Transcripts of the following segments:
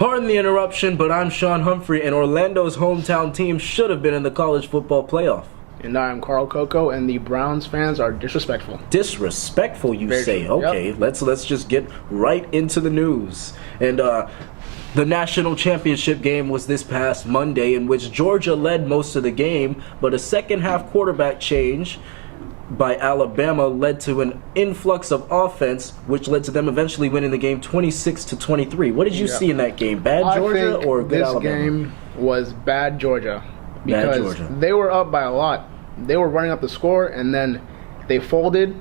Pardon the interruption, but I'm Sean Humphrey, and Orlando's hometown team should have been in the college football playoff. And I'm Carl Coco, and the Browns fans are disrespectful. Disrespectful, you Very say? true. Okay, Yep. let's just get right into the news. And the national championship game was this past Monday, in which Georgia led most of the game, but a second-half quarterback change by Alabama led to an influx of offense, which led to them eventually winning the game 26-23. What did you see in that game? Bad Georgia or good Alabama? This game was bad Georgia because Bad Georgia. they were up by a lot. They were running up the score, and then they folded.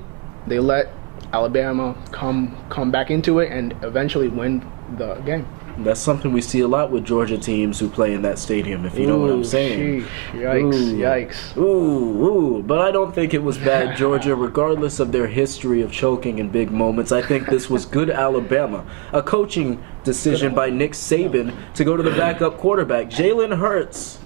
They let Alabama come back into it and eventually win the game. That's something we see a lot with Georgia teams who play in that stadium, if you know what I'm saying. Sheesh. Yikes. Ooh. But I don't think it was bad Georgia, regardless of their history of choking in big moments. I think this was good Alabama. A coaching decision by Nick Saban to go to the backup quarterback. Jalen Hurts,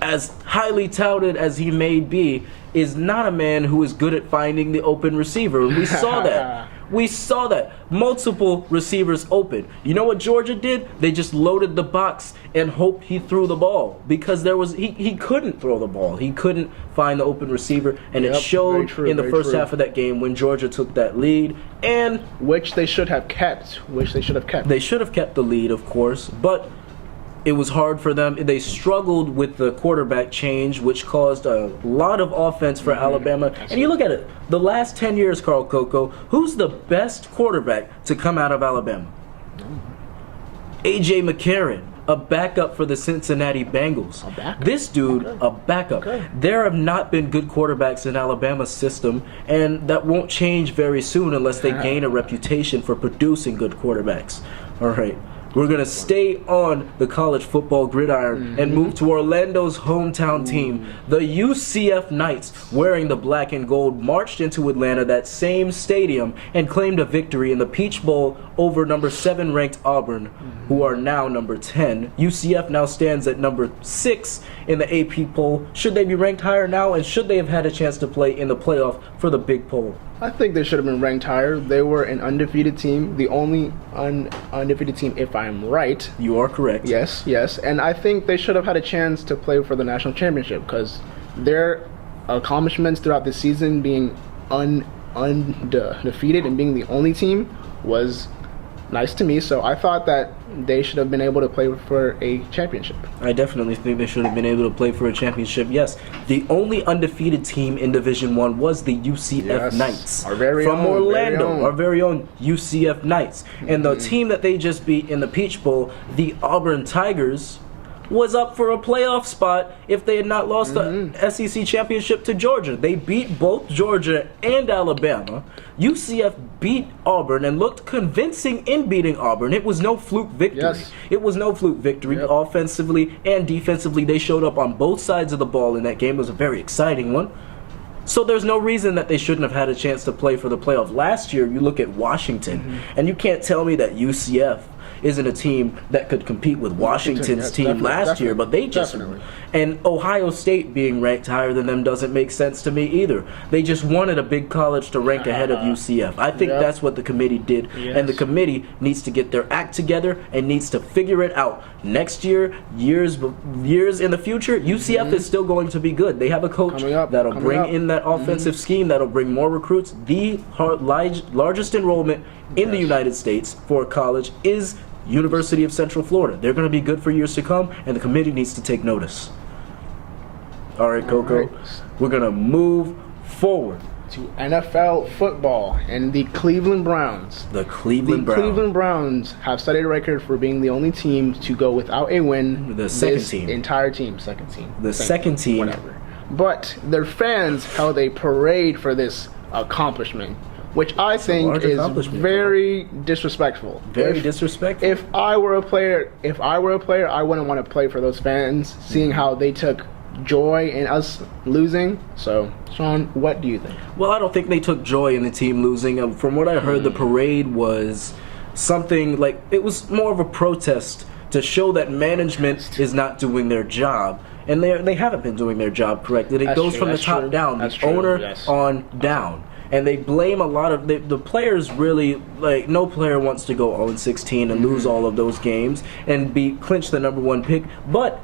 as highly touted as he may be, is not a man who is good at finding the open receiver. We saw that. We saw that. Multiple receivers open. You know what Georgia did? They just loaded the box and hoped he threw the ball because he couldn't throw the ball. He couldn't find the open receiver, and it showed in the first half of that game when Georgia took that lead, and which they should have kept. They should have kept the lead, of course, but it was hard for them. They struggled with the quarterback change, which caused a lot of offense for Alabama. And you look at it, the last 10 years, Carl Coco, who's the best quarterback to come out of Alabama? A.J. McCarron, a backup for the Cincinnati Bengals. A backup? This dude, a backup. Okay. There have not been good quarterbacks in Alabama's system, and that won't change very soon unless they gain a reputation for producing good quarterbacks. All right. We're going to stay on the college football gridiron and move to Orlando's hometown team. The UCF Knights, wearing the black and gold, marched into Atlanta, that same stadium, and claimed a victory in the Peach Bowl over number 7 ranked Auburn, who are now number 10. UCF now stands at number 6 in the AP poll. Should they be ranked higher now, and should they have had a chance to play in the playoff for the big poll? I think they should have been ranked higher. They were an undefeated team, the only undefeated team, if I'm right. You are correct. Yes. And I think they should have had a chance to play for the national championship because their accomplishments throughout the season, being undefeated and being the only team, was nice to me. So I thought that they should have been able to play for a championship. I definitely think they should have been able to play for a championship. Yes, the only undefeated team in Division I was the UCF Knights from Orlando, our very own UCF Knights. And the team that they just beat in the Peach Bowl, the Auburn Tigers, was up for a playoff spot if they had not lost the SEC championship to Georgia. They beat both Georgia and Alabama. UCF beat Auburn and looked convincing in beating Auburn. It was no fluke victory. Yes. It was no fluke victory. Yep. Offensively and defensively, they showed up on both sides of the ball in that game. It was a very exciting one. So there's no reason that they shouldn't have had a chance to play for the playoff. Last year, you look at Washington, and you can't tell me that UCF isn't a team that could compete with Washington's team last year, but they just... And Ohio State being ranked higher than them doesn't make sense to me either. They just wanted a big college to rank ahead of UCF. I think that's what the committee did, and the committee needs to get their act together and needs to figure it out. Next year, years in the future, UCF is still going to be good. They have a coach that'll bring in that offensive scheme, that'll bring more recruits. The largest enrollment in the United States for college is University of Central Florida. They're going to be good for years to come, and the committee needs to take notice. All right, Coco, we're going to move forward to NFL football and the Cleveland Browns. The Cleveland Browns have set a record for being the only team to go without a win. The second team. Second team. Whatever. But their fans held a parade for this accomplishment, which I think is very disrespectful. Very disrespectful. If I were a player, I wouldn't want to play for those fans, seeing how they took joy in us losing. So, Sean, what do you think? Well, I don't think they took joy in the team losing. From what I heard, the parade was something like, it was more of a protest to show that management is not doing their job. And they haven't been doing their job correctly. It goes from the top down, the owner on down. and they blame a lot of the players. Really, like, no player wants to go 0-16 and lose all of those games and clinch the number 1 pick, but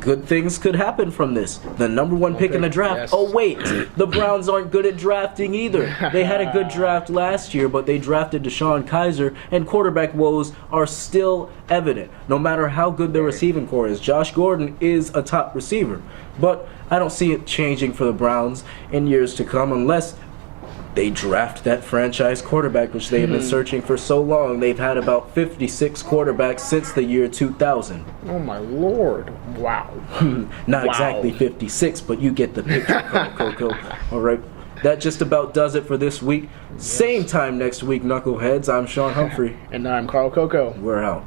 good things could happen from this. The number 1 pick in the draft. Yes. Oh wait, the Browns aren't good at drafting either. They had a good draft last year, but they drafted Deshaun Kaiser, and quarterback woes are still evident. No matter how good the receiving core is, Josh Gordon is a top receiver, but I don't see it changing for the Browns in years to come unless they draft that franchise quarterback, which they have been searching for so long. They've had about 56 quarterbacks since the year 2000. Oh my Lord! Wow. Not exactly 56, but you get the picture, Coco. All right, that just about does it for this week. Yes. Same time next week, Knuckleheads. I'm Sean Humphrey. And I'm Carl Coco. We're out.